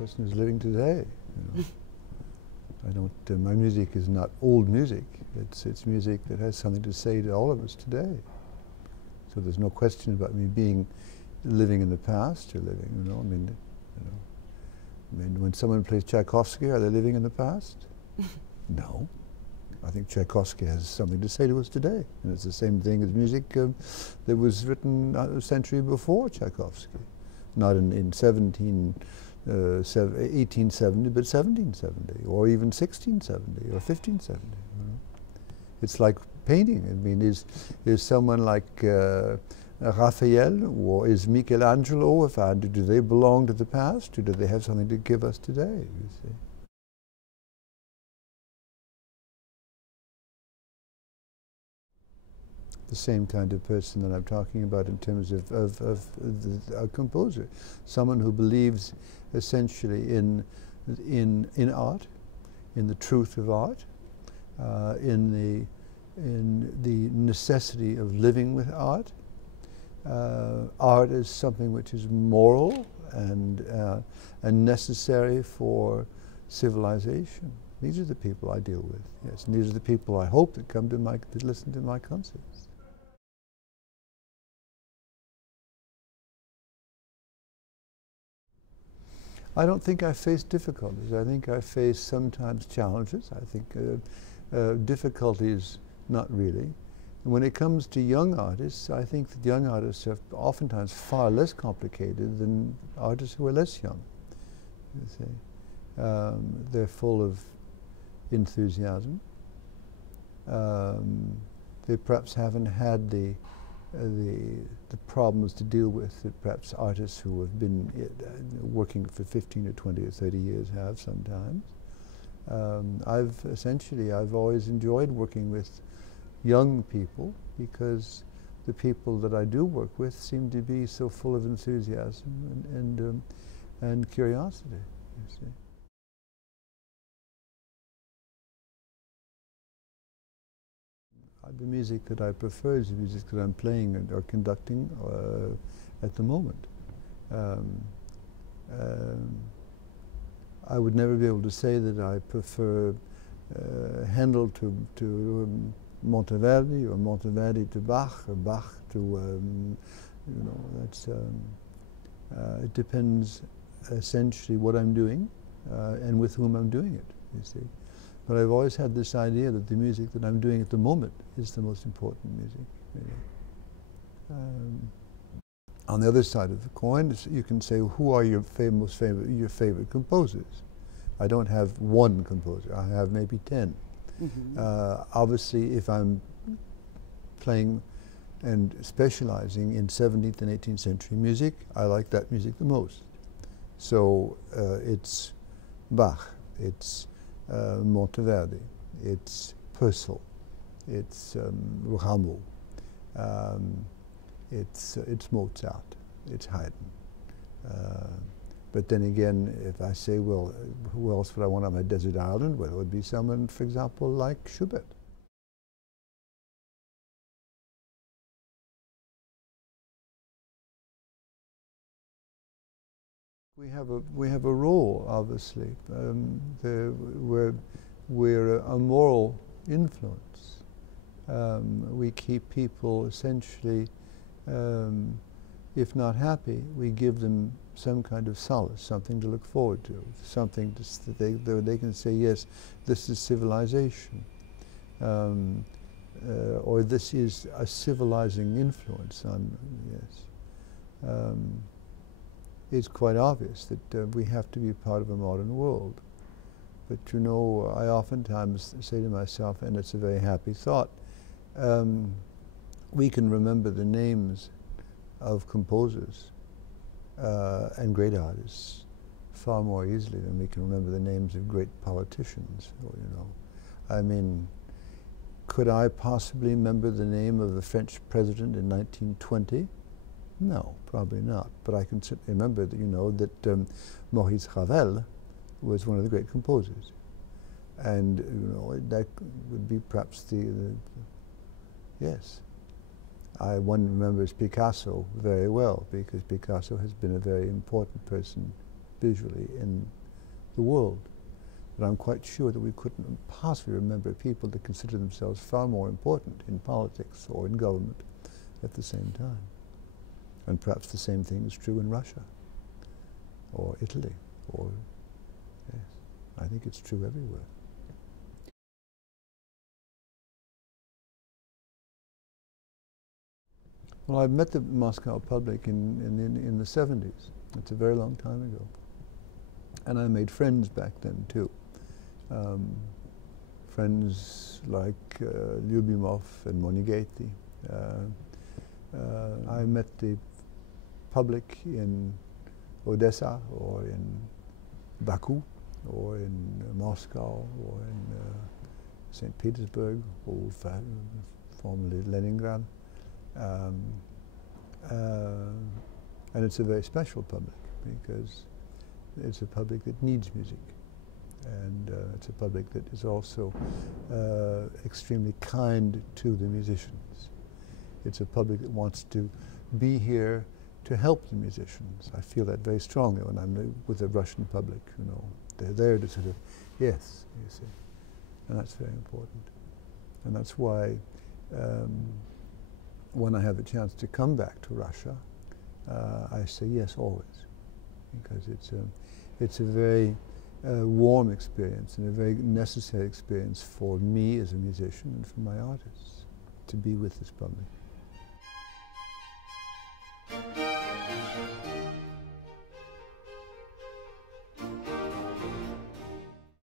person who's living today. You know. I don't. My music is not old music. It's music that has something to say to all of us today. So there's no question about me being living in the past or living. You know, I mean, when someone plays Tchaikovsky, are they living in the past? No. I think Tchaikovsky has something to say to us today, and it's the same thing as music that was written a century before Tchaikovsky, not in 1870, but 1770, or even 1670, or 1570. You know? It's like painting. I mean, is someone like Raphael or is Michelangelo? Do they belong to the past, or do they have something to give us today? You see. The same kind of person that I'm talking about in terms of a composer, someone who believes essentially in art, in the truth of art, in the necessity of living with art. Art is something which is moral and necessary for civilization. These are the people I deal with, yes, and these are the people I hope that come to that listen to my concerts. I don't think I face difficulties. I think I face sometimes challenges. I think difficulties, not really. And when it comes to young artists, I think that young artists are oftentimes far less complicated than artists who are less young. You see, they're full of enthusiasm. They perhaps haven't had the problems to deal with that perhaps artists who have been working for 15 or 20 or 30 years have sometimes. I've always enjoyed working with young people because the people that I do work with seem to be so full of enthusiasm and curiosity, you see. The music that I prefer is the music that I'm playing or conducting at the moment. I would never be able to say that I prefer Handel to Monteverdi, or Monteverdi to Bach, or Bach to, you know, that's, it depends essentially what I'm doing and with whom I'm doing it, you see. But I've always had this idea that the music that I'm doing at the moment is the most important music. Really. On the other side of the coin, you can say, who are your favorite composers? I don't have one composer. I have maybe 10. Mm-hmm. Obviously, if I'm playing and specializing in 17th and 18th century music, I like that music the most. So it's Bach, it's Monteverdi, it's Purcell, it's Rameau, it's Mozart, it's Haydn. But then again, if I say, well, who else would I want on my desert island? Well, it would be someone, for example, like Schubert. We have a role, obviously. We're a moral influence. We keep people essentially, if not happy, we give them some kind of solace, something to look forward to, something that they can say, yes, this is civilization, or this is a civilizing influence on, yes. It's quite obvious that we have to be part of a modern world. But you know, I oftentimes say to myself, and it's a very happy thought, we can remember the names of composers and great artists far more easily than we can remember the names of great politicians. You know, I mean, could I possibly remember the name of the French president in 1920? No, probably not. But I can certainly remember that, you know, that Maurice Ravel was one of the great composers, and you know that would be perhaps yes. One remembers Picasso very well because Picasso has been a very important person visually in the world. But I'm quite sure that we couldn't possibly remember people that consider themselves far more important in politics or in government at the same time. And perhaps the same thing is true in Russia or Italy or, yes, I think it's true everywhere. Well, I've met the Moscow public in the 70s. It's a very long time ago. And I made friends back then too. Friends like Lyubimov and Monighetti. I met the public in Odessa or in Baku or in Moscow or in St. Petersburg, formerly Leningrad. And it's a very special public because it's a public that needs music, and it's a public that is also extremely kind to the musicians. It's a public that wants to be here to help the musicians. I feel that very strongly when I'm with the Russian public, you know. They're there to sort of, yes, you see, and that's very important. And that's why when I have a chance to come back to Russia, I say yes always, because it's a very warm experience and a very necessary experience for me as a musician and for my artists to be with this public.